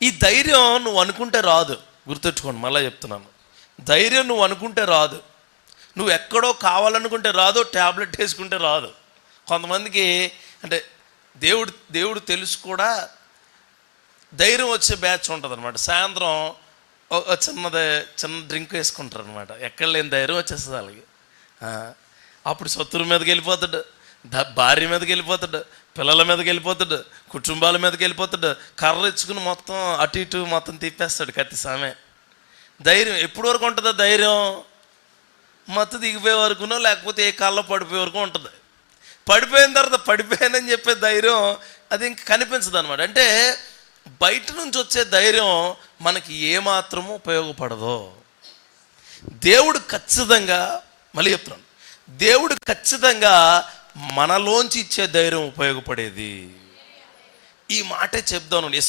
ఈ ధైర్యం నువ్వు అనుకుంటే రాదు. గుర్తెట్టుకోండి, మళ్ళీ చెప్తున్నాను, ధైర్యం నువ్వు అనుకుంటే రాదు. నువ్వు ఎక్కడో కావాలనుకుంటే రాదు, ట్యాబ్లెట్ వేసుకుంటే రాదు. కొంతమందికి అంటే దేవుడు తెలుసు కూడా ధైర్యం వచ్చే బ్యాచ్ ఉంటుంది అనమాట. సాయంత్రం చిన్న డ్రింక్ వేసుకుంటారు అనమాట. ఎక్కడ లేని ధైర్యం వచ్చేస్తుంది వాళ్ళకి. అప్పుడు శత్రువు మీదకి వెళ్ళిపోతాడు, భార్య మీదకి వెళ్ళిపోతాడు, పిల్లల మీదకి వెళ్ళిపోతాడు, కుటుంబాల మీదకి వెళ్ళిపోతాడు. కర్ర ఇచ్చుకుని మొత్తం అటు ఇటు మొత్తం తిప్పేస్తాడు కత్తి సామె. ధైర్యం ఎప్పటి వరకు ఉంటుందో? ధైర్యం మత్తు దిగిపోయే వరకునో లేకపోతే ఏ కాళ్ళలో పడిపోయే వరకు ఉంటుంది. పడిపోయిన తర్వాత పడిపోయానని చెప్పే ధైర్యం అది ఇంక కనిపించదు అనమాట. అంటే బయట నుంచి వచ్చే ధైర్యం మనకి ఏమాత్రము ఉపయోగపడదు. దేవుడు ఖచ్చితంగా, మళ్ళీ చెప్తున్నాను, దేవుడు ఖచ్చితంగా మనలోంచి ఇచ్చే ధైర్యం ఉపయోగపడేది. ఈ మాటే చెప్దాను.